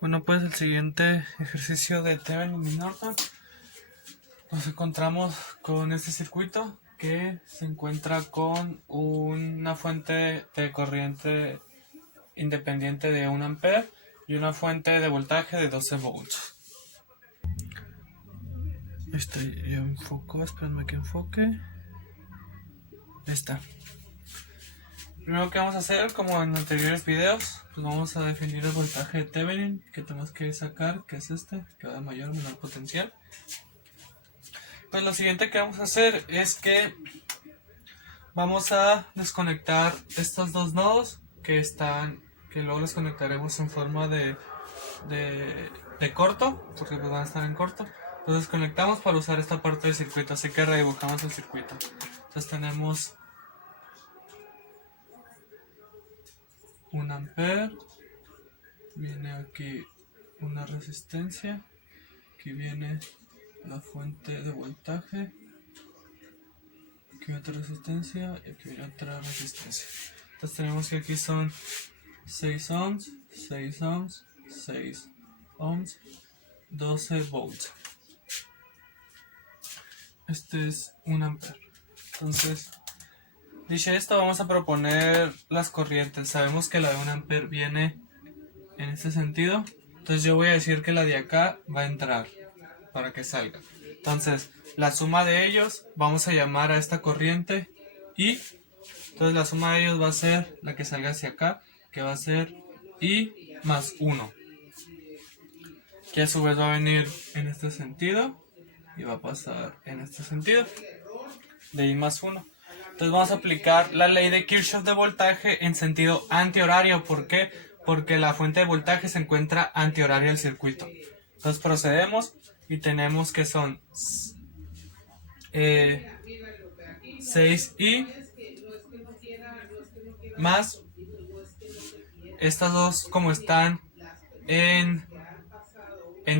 Bueno, pues el siguiente ejercicio de Thevenin y Norton, nos encontramos con este circuito que se encuentra con una fuente de corriente independiente de 1 ampere y una fuente de voltaje de 12 volts. Ya enfocó, esperando que enfoque. Ahí está. Primero que vamos a hacer, como en anteriores videos, pues vamos a definir el voltaje de Thevenin que tenemos que sacar, que es este, que va de mayor o menor potencial. Pues lo siguiente que vamos a hacer es que vamos a desconectar estos dos nodos que luego los conectaremos en forma de corto, porque pues van a estar en corto. Los desconectamos para usar esta parte del circuito, así que redibujamos el circuito. Entonces tenemos 1 ampere, viene aquí una resistencia, aquí viene la fuente de voltaje, aquí viene otra resistencia y aquí viene otra resistencia. Entonces tenemos que aquí son 6 ohms, 6 ohms, 6 ohms, 12 volts. Este es 1 ampere. Entonces, dicho esto, vamos a proponer las corrientes. Sabemos que la de 1 ampere viene en este sentido. Entonces yo voy a decir que la de acá va a entrar para que salga. Entonces, la suma de ellos, vamos a llamar a esta corriente I. Entonces la suma de ellos va a ser la que salga hacia acá, que va a ser I más 1. Que a su vez va a venir en este sentido y va a pasar en este sentido de I más 1. Entonces vamos a aplicar la ley de Kirchhoff de voltaje en sentido antihorario. ¿Por qué? Porque la fuente de voltaje se encuentra antihoraria al circuito. Entonces procedemos y tenemos que son 6i más estas dos, como están en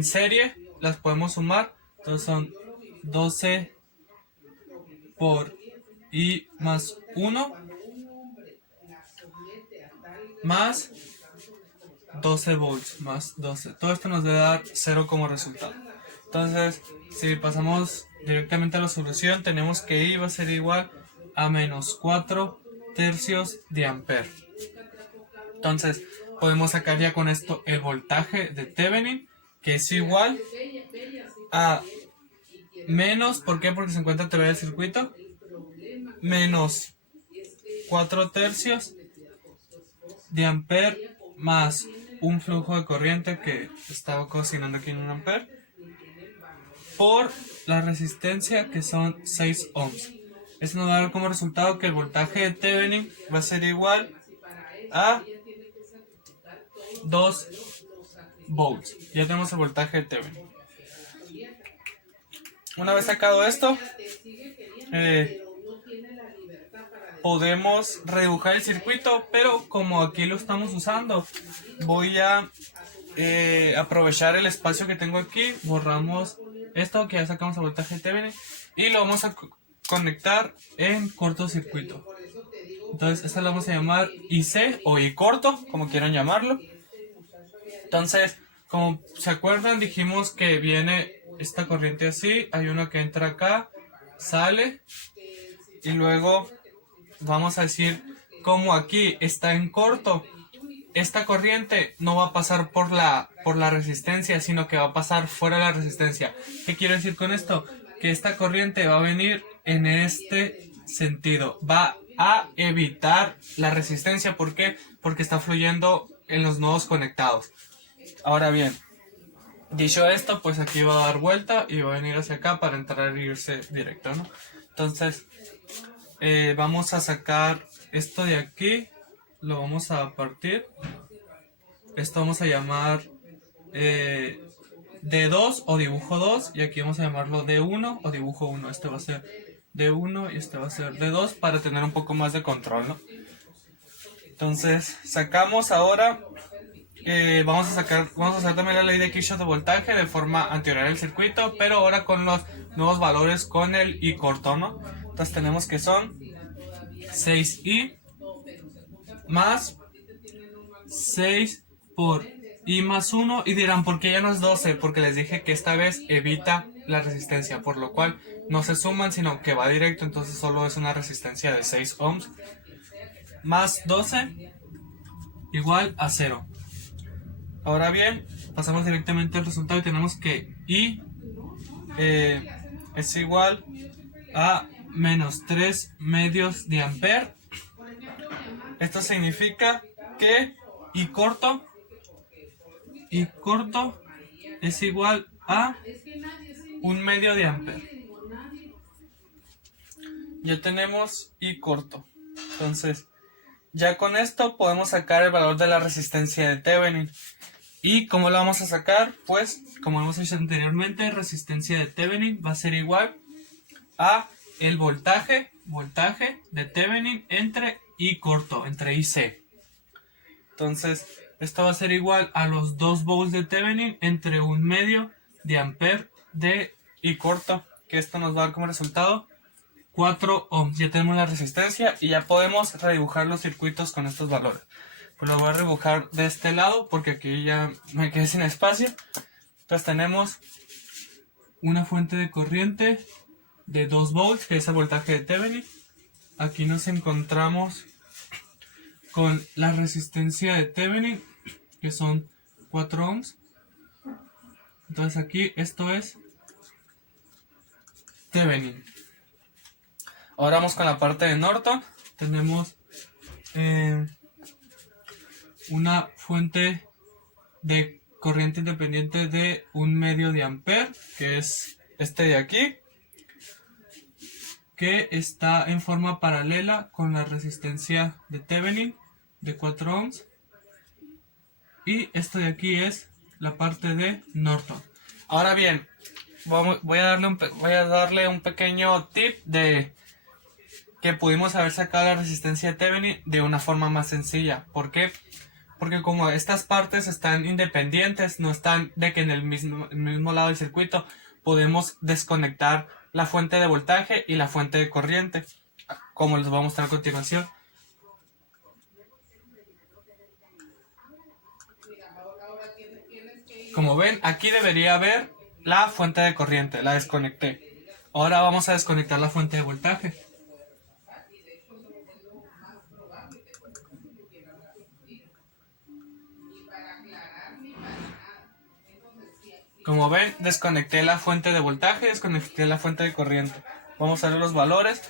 serie, las podemos sumar. Entonces son 12 por i más 1 más 12 volts más 12. Todo esto nos debe dar 0 como resultado. Entonces, si pasamos directamente a la solución, tenemos que I va a ser igual a menos 4 tercios de ampere. Entonces, podemos sacar ya con esto el voltaje de Thevenin, que es igual a menos, ¿por qué? Porque se encuentra en teoría del circuito, menos 4 tercios de ampere más un flujo de corriente que estaba cocinando aquí en 1 ampere por la resistencia, que son 6 ohms. Esto nos va a dar como resultado que el voltaje de Thevenin va a ser igual a 2 volts. Ya tenemos el voltaje de Thevenin. Una vez sacado esto, podemos redibujar el circuito, pero como aquí lo estamos usando, voy a aprovechar el espacio que tengo aquí. Borramos esto que ya sacamos el voltaje de Thevenin y lo vamos a conectar en cortocircuito. Entonces esta la vamos a llamar IC o I corto, como quieran llamarlo. Entonces, como se acuerdan, dijimos que viene esta corriente así, hay una que entra acá, sale, y luego vamos a decir, como aquí está en corto, esta corriente no va a pasar por la resistencia, sino que va a pasar fuera de la resistencia. ¿Qué quiero decir con esto? Que esta corriente va a venir en este sentido, va a evitar la resistencia. ¿Por qué? Porque está fluyendo en los nodos conectados. Ahora bien, dicho esto, pues aquí va a dar vuelta y va a venir hacia acá para entrar e irse directo, ¿no? Entonces, vamos a sacar esto de aquí, lo vamos a partir. Esto vamos a llamar D2 o dibujo 2, y aquí vamos a llamarlo D1 o dibujo 1. Este va a ser D1 y este va a ser D2 para tener un poco más de control, ¿no? Entonces, sacamos ahora, vamos a hacer también la ley de Kirchhoff de voltaje de forma antihoraria del circuito, pero ahora con los nuevos valores con el I corto, ¿no? Entonces tenemos que son 6i más 6 por y más 1, y dirán, ¿por qué ya no es 12? Porque les dije que esta vez evita la resistencia, por lo cual no se suman, sino que va directo, entonces solo es una resistencia de 6 ohms. Más 12 igual a 0. Ahora bien, pasamos directamente al resultado y tenemos que I es igual a menos 3 medios de ampere. Esto significa que I corto es igual a 1 medio de ampere. Ya tenemos I corto. Entonces, ya con esto podemos sacar el valor de la resistencia de Thevenin. ¿Y cómo lo vamos a sacar? Pues, como hemos dicho anteriormente, resistencia de Thevenin va a ser igual a el voltaje de Thevenin entre I corto, entre IC. Entonces, esto va a ser igual a los 2 volts de Thevenin entre 1 medio de ampere de I corto, que esto nos va a dar como resultado 4 ohms. Ya tenemos la resistencia y ya podemos redibujar los circuitos con estos valores. Pues lo voy a redibujar de este lado porque aquí ya me quedé sin espacio. Entonces tenemos una fuente de corriente de 2 volts, que es el voltaje de Thevenin. Aquí nos encontramos con la resistencia de Thevenin, que son 4 ohms. Entonces aquí esto es Thevenin. Ahora vamos con la parte de Norton. Tenemos una fuente de corriente independiente de 1 medio de ampere, que es este de aquí, que está en forma paralela con la resistencia de Thevenin de 4 ohms. Y esto de aquí es la parte de Norton. Ahora bien, voy a darle un pequeño tip de que pudimos haber sacado la resistencia de Thevenin de una forma más sencilla. ¿Por qué? Porque como estas partes están independientes, no están de que en el mismo lado del circuito, podemos desconectar la fuente de voltaje y la fuente de corriente, como les voy a mostrar a continuación. Como ven, aquí debería haber la fuente de corriente, la desconecté. Ahora vamos a desconectar la fuente de voltaje. Como ven, desconecté la fuente de voltaje, desconecté la fuente de corriente. Vamos a ver los valores.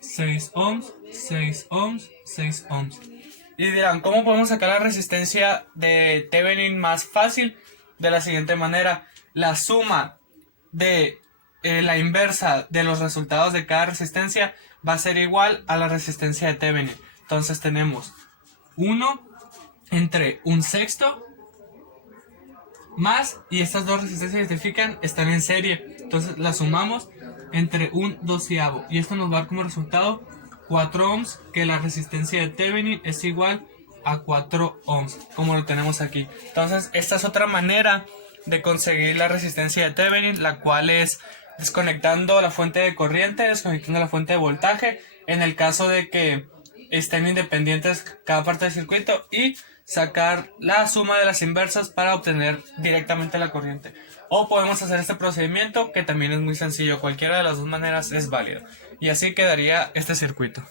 6 ohms, 6 ohms, 6 ohms. Y dirán, ¿cómo podemos sacar la resistencia de Thevenin más fácil? De la siguiente manera. La suma de la inversa de los resultados de cada resistencia va a ser igual a la resistencia de Thevenin. Entonces tenemos 1 entre 1/6 más, y estas dos resistencias identifican están en serie, entonces las sumamos entre 1/12, y esto nos va a dar como resultado 4 ohms, que la resistencia de Thevenin es igual a 4 ohms, como lo tenemos aquí. Entonces esta es otra manera de conseguir la resistencia de Thevenin, la cual es desconectando la fuente de corriente, desconectando la fuente de voltaje, en el caso de que estén independientes cada parte del circuito, y sacar la suma de las inversas para obtener directamente la corriente. O podemos hacer este procedimiento, que también es muy sencillo. Cualquiera de las dos maneras es válido. Y así quedaría este circuito.